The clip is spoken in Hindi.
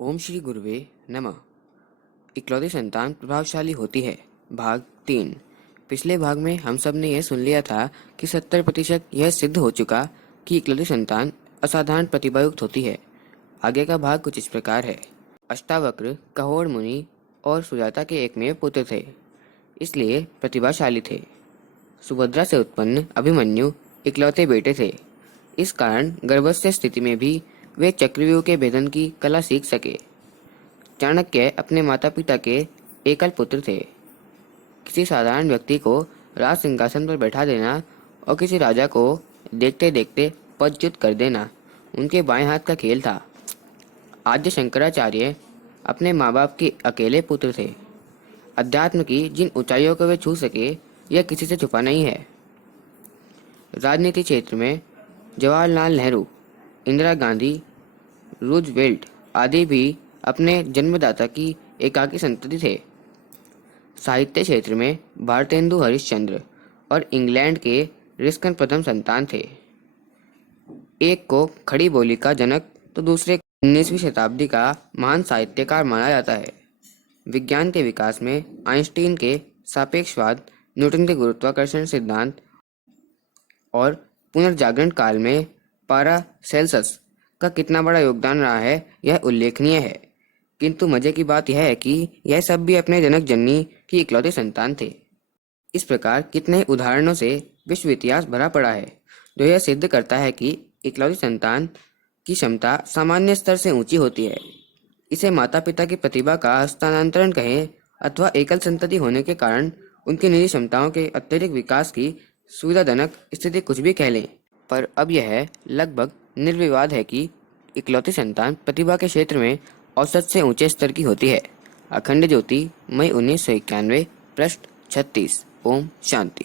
ओम श्री गुरुवे नमः। इकलौती संतान प्रभावशाली होती है। भाग 3। पिछले भाग में हम सब ने यह सुन लिया था कि 70% यह सिद्ध हो चुका कि इकलौती संतान असाधारण प्रतिभायुक्त होती है। आगे का भाग कुछ इस प्रकार है। अष्टावक्र कहोड़ मुनि और सुजाता के एकमेव पुत्र थे, इसलिए प्रतिभाशाली थे। सुभद्रा से उत्पन्न अभिमन्यु इकलौते बेटे थे। इस कारण गर्भस्थ स्थिति में भी वे चक्रव्यूह के भेदन की कला सीख सके। चाणक्य अपने माता पिता के एकल पुत्र थे। किसी साधारण व्यक्ति को राज सिंहासन पर बैठा देना और किसी राजा को देखते देखते पदच्युत कर देना उनके बाएं हाथ का खेल था। आद्य शंकराचार्य अपने माँ बाप के अकेले पुत्र थे। अध्यात्म की जिन ऊंचाइयों को वे छू सके, यह किसी से छुपा नहीं है। राजनीति क्षेत्र में जवाहरलाल नेहरू, इंदिरा गांधी, रूजवेल्ट आदि भी अपने जन्मदाता की एकाकी संतति थे। साहित्य क्षेत्र में भारतेंदु हरिश्चंद्र और इंग्लैंड के रिस्कन प्रथम संतान थे। एक को खड़ी बोली का जनक तो दूसरे 19वीं शताब्दी का महान साहित्यकार माना जाता है। विज्ञान के विकास में आइंस्टीन के सापेक्षवाद, न्यूटन के गुरुत्वाकर्षण सिद्धांत और पुनर्जागरण काल में पारासेल्सस का कितना बड़ा योगदान रहा है, यह उल्लेखनीय है। किंतु मजे की बात यह है कि यह सब भी अपने जनक जननी की इकलौते संतान थे। इस प्रकार कितने ही उदाहरणों से विश्व इतिहास भरा पड़ा है, जो यह सिद्ध करता है कि इकलौती संतान की क्षमता सामान्य स्तर से ऊंची होती है। इसे माता पिता की प्रतिभा का हस्तांतरण कहें अथवा एकल संतति होने के कारण उनकी निजी क्षमताओं के अत्यधिक विकास की सुविधाजनक स्थिति कुछ भी कह लें, पर अब यह लगभग निर्विवाद है कि इकलौती संतान प्रतिभा के क्षेत्र में औसत से ऊंचे स्तर की होती है। अखंड ज्योति, मई 1991, पृष्ठ 36। ओम शांति।